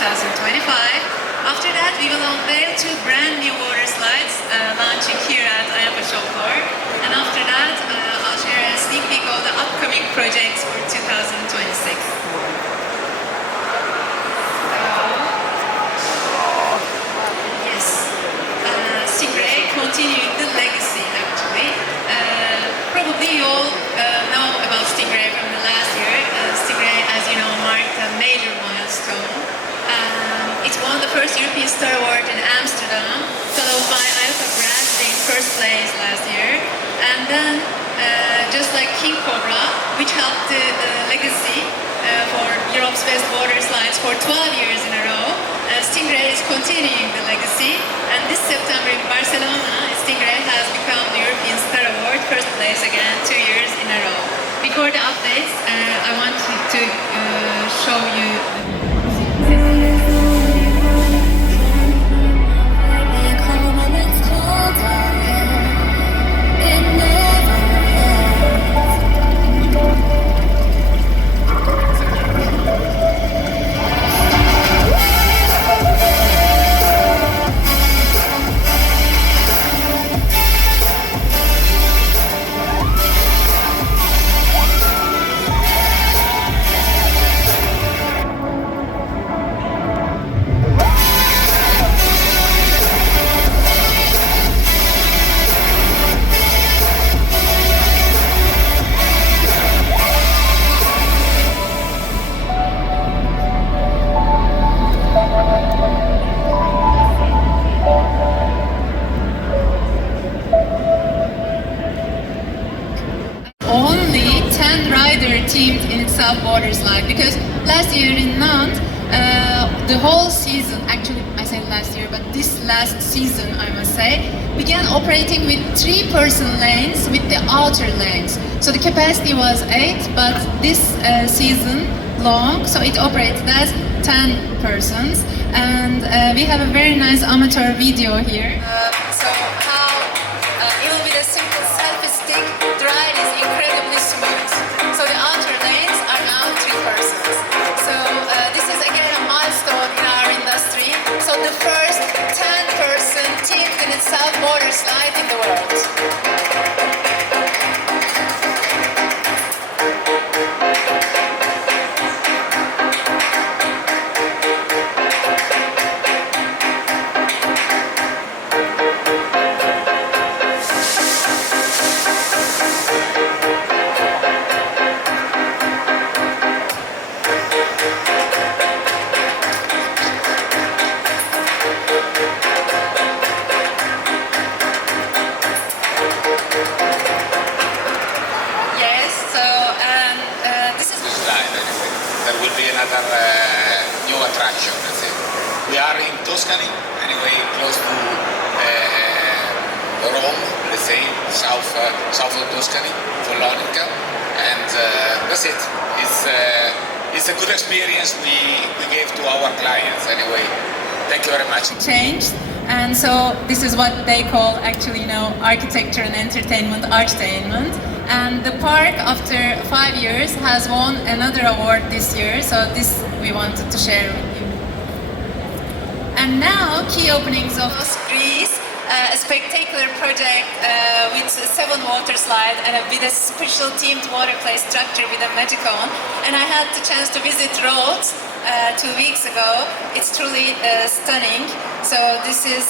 2025. After that, we will unveil 2 brand new water slides launching here at IAAPA show floor. And after that, I'll share a sneak peek of the upcoming projects for 2026. Yes, Stingray continuing the legacy actually. Probably you all know about Stingray from the last year. Stingray, as you know, marked a major milestone. It won the first European Star Award in Amsterdam, followed by IAAPA Brazil in first place last year. And then, just like King Cobra, which helped the legacy for Europe's best water slides for 12 years in a row, Stingray is continuing the legacy. And this September in Barcelona, Stingray has become the European Star Award first place again 2 years in a row. Before the updates, I want to show you only 10 rider teamed in itself water slide, because last year in Nantes, the whole season, actually I say last year, but this last season I must say, began operating with 3-person lanes with the outer lanes. So the capacity was 8, but this season long, so it operated as 10 persons. And we have a very nice amateur video here. So how even with a simple selfie stick, the ride is incredibly smooth. So the outer lanes are now 3 persons. So this is again a milestone in our industry. So the first 10-person teamed in itself water slide in the world. Another new attraction, let's say. We are in Tuscany, anyway, close to Rome, let's say, south of Tuscany, Follonica, and that's it. It's a good experience we gave to our clients, anyway. Thank you very much. Changed, and so this is what they call actually, architecture and entertainment, archtainment. And the park, after 5 years, has won another award this year, so this we wanted to share with you. And now, key openings of Greece, a spectacular project with 7 water slides and with a special themed water play structure with a Magicon. And I had the chance to visit Rhodes 2 weeks ago. It's truly stunning. So this is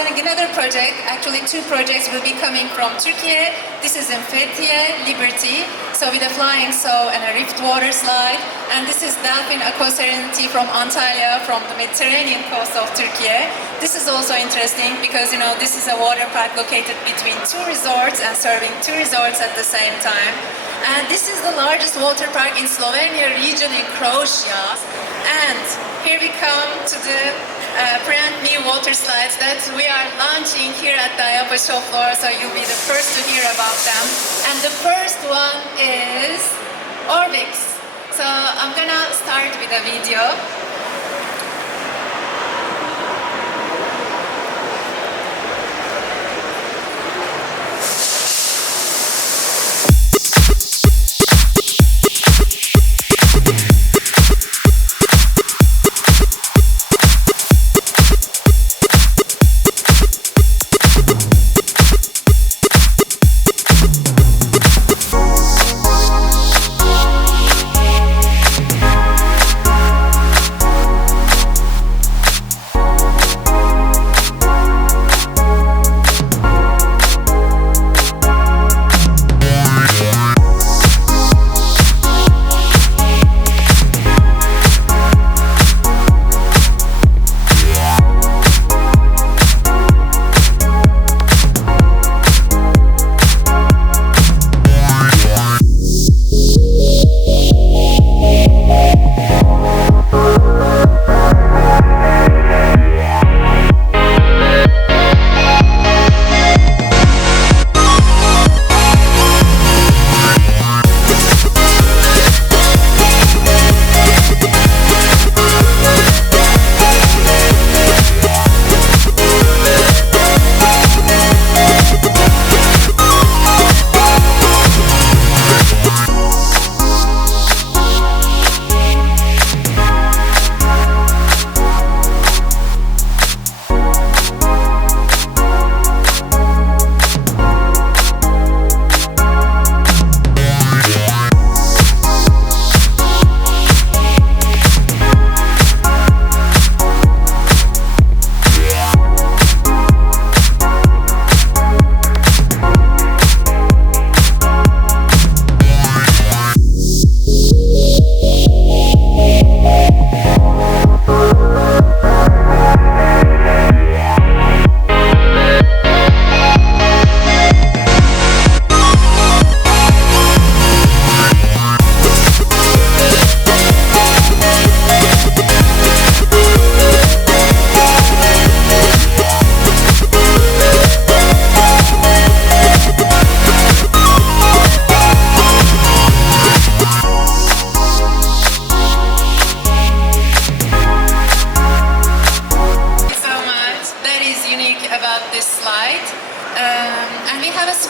another project. Actually, 2 projects will be coming from Turkey. This is in Fethiye, Liberty, so with a flying sow and a rift water slide. And this is Delphin Aqua Serenity from Antalya, from the Mediterranean coast of Turkey. This is also interesting because, this is a water park located between 2 resorts and serving 2 resorts at the same time. And this is the largest water park in Slovenia region in Croatia. And here we come to the brand new water slides that we are launching here at the IAAPA show floor, so you'll be the first to hear about them. And the first one is Orbix. So I'm gonna start with a video.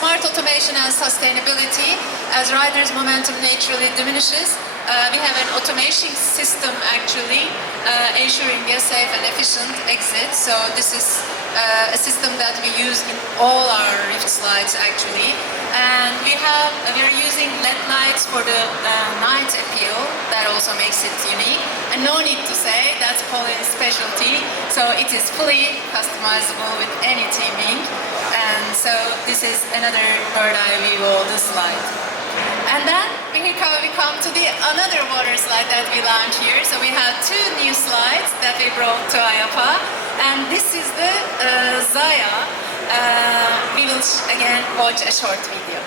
smart automation and sustainability, as riders' momentum naturally diminishes, we have an automation system actually ensuring a safe and efficient exit. So this is a system that we use in all our rift slides actually. And we are using LED lights for the night appeal. That also makes it unique. And no need to say, that's Polin's specialty. So it is fully customizable with any theming. And so this is another bird eye view of the slide. And then we come to the another water slide that we launched here. So we have two new slides that we brought to IAAPA, and this is the Zaya. We will again watch a short video.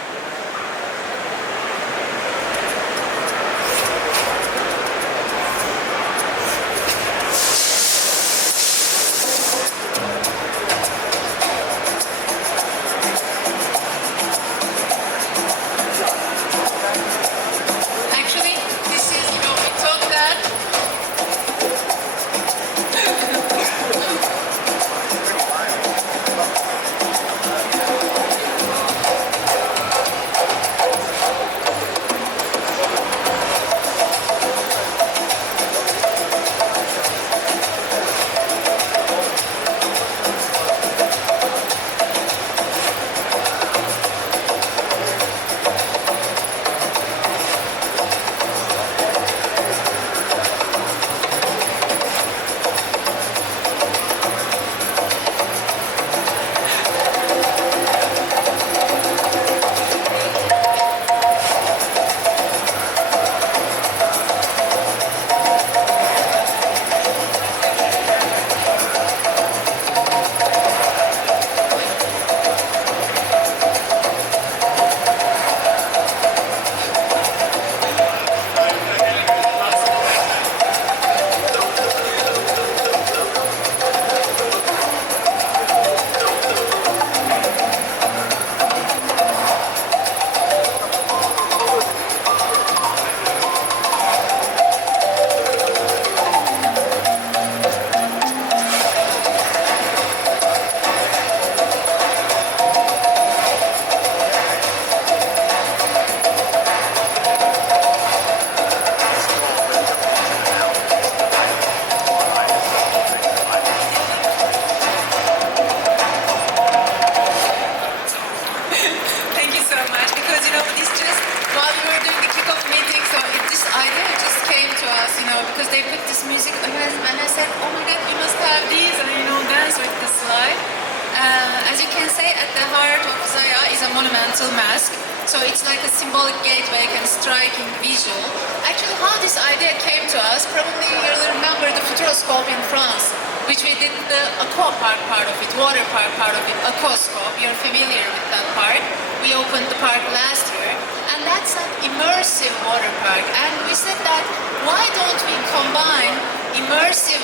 Monumental mask. So it's like a symbolic gateway and striking visual. Actually, how this idea came to us, probably you'll remember the Futuroscope in France, which we did the aqua park part of it, water park part of it, aquascope. You're familiar with that park. We opened the park last year, and that's an immersive water park. And we said that why don't we combine immersive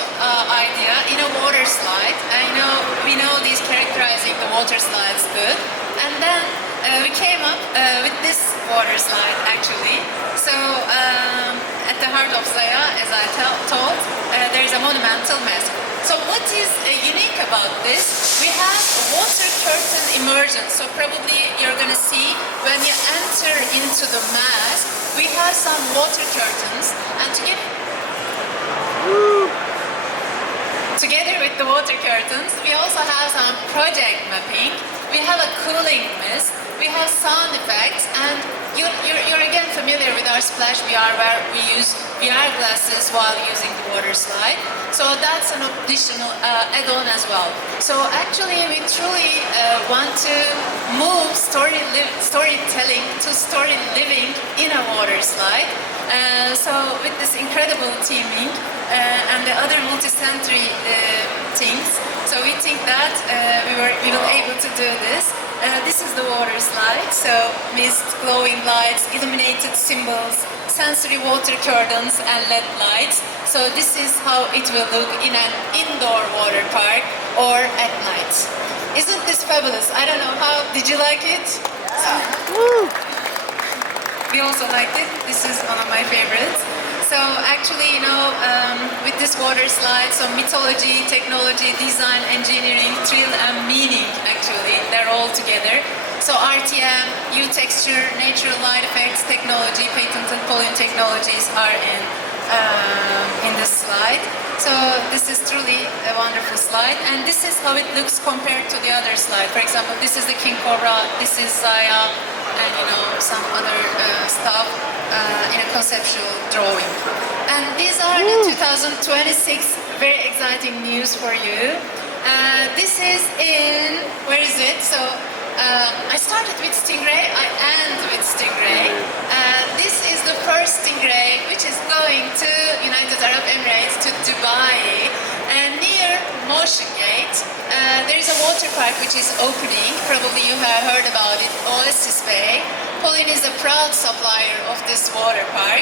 idea in a water slide? We know these characterizing the water slides good, and then we came up with this water slide actually. So at the heart of Zaya, as I told, there is a monumental mask. So what is unique about this? We have a water curtain immersion. So probably you're going to see when you enter into the mask, we have some water curtains, and together with the water curtains, we also have some project mapping. We have a cooling mist. We have sound effects, and you're again familiar with our Splash VR, where we use VR glasses while using the water slide. So that's an additional add-on as well. So actually, we truly want to move storytelling to story living in a water slide. So with this incredible teaming and the other multi-sensory things, so we think that we were able to do this. This is the water slide, so mist, glowing lights, illuminated symbols, sensory water curtains and LED lights. So this is how it will look in an indoor water park or at night. Isn't this fabulous? I don't know, did you like it? Yeah. Woo. We also liked it. This is one of my favorites. So actually, with this water slide, so mythology, technology, design, engineering, thrill and meaning, actually, they're all together. So RTM, U-texture, natural light effects technology, patented Polin technologies are in this slide. So this is truly a wonderful slide, and this is how it looks compared to the other slide. For example, this is the King Cobra, this is Zaya, and some other stuff in a conceptual drawing. And these are the 2026 very exciting news for you. This is in, where is it? So I started with Stingray, I end with Stingray. This is the first Stingray which is going to United Arab Emirates, to Dubai, and near Motion Gate. There is a water park which is opening, probably you have heard about it, Oasis Bay. Polin is a proud supplier of this water park,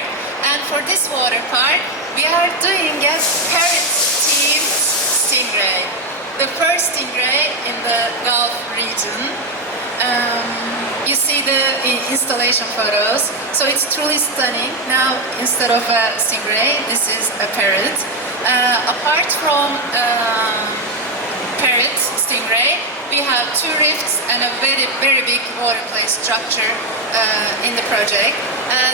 and for this water park we are doing a parrot-themed Stingray. The first Stingray in the Gulf region. You see the installation photos, so it's truly stunning. Now, instead of a Stingray, this is a parrot. Apart from parrot Stingray, we have 2 rifts and a very, very big water play structure in the project.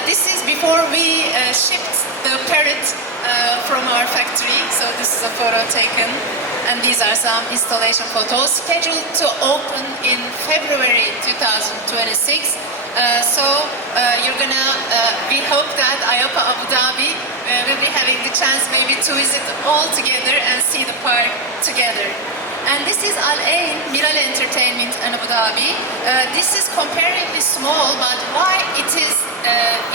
This is before we shipped the parrot from our factory, so this is a photo taken. And these are some installation photos scheduled to open in February 2026. We hope that IAAPA Abu Dhabi will be having the chance maybe to visit all together and see the park together. And this is Al Ain Miral Entertainment in Abu Dhabi. This is comparatively small, but why it is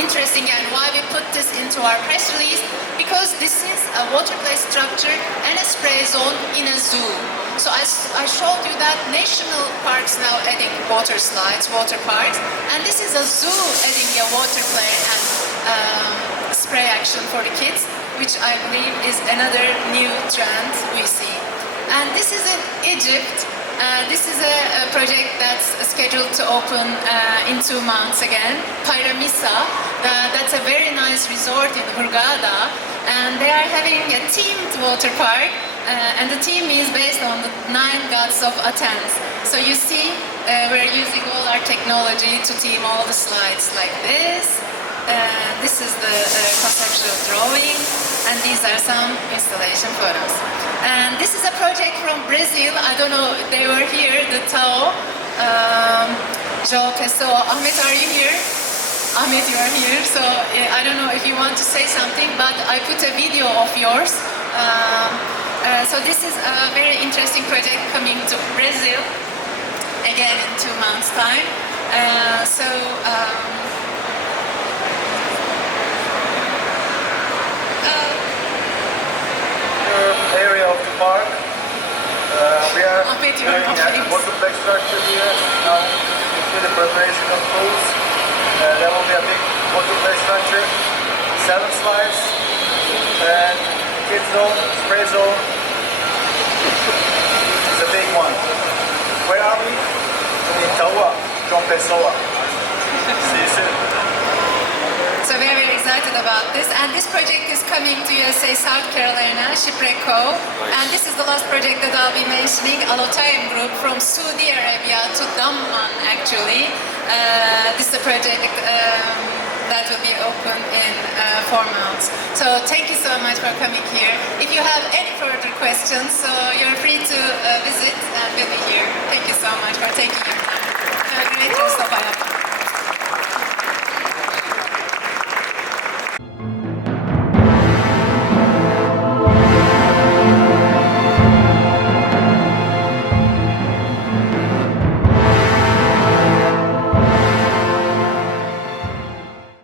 interesting and why we put this into our press release, because this is a water play structure and a spray zone in a zoo. So I showed you that national parks now adding water slides, water parks, and this is a zoo adding a water play and spray action for the kids, which I believe is another new trend we see. And this is in Egypt. This is a project that's scheduled to open in 2 months again, Pyramisa. That's a very nice resort in Hurghada, and they are having a themed water park, and the theme is based on the 9 gods of Athens. So you see, we're using all our technology to theme all the slides like this. This is the conceptual drawing, and these are some installation photos. And this is a project from Brazil. I don't know, they were here, the Tao, João Pessoa. Ahmet, are you here? Ahmet, you are here. So I don't know if you want to say something, but I put a video of yours. So this is a very interesting project coming to Brazil, again in 2 months' time. Area of the park. We are Ahmet, you doing are a waterplay structure here. Now into the preparation of pools. There will be a big waterplay structure, 7 slides, and kids zone, spray zone. It's a big one. Where are we? In Taua, João Pessoa. See you soon. So we are very excited about this, and this project is coming to USA, South Carolina, Shipwreck Cove, and this is the last project that I'll be mentioning, Alotayim Group from Saudi Arabia to Dammam actually. This is a project that will be open in 4 months. So thank you so much for coming here. If you have any further questions, so you're free to visit and we'll be here. Thank you so much for taking your time. Have a great rest of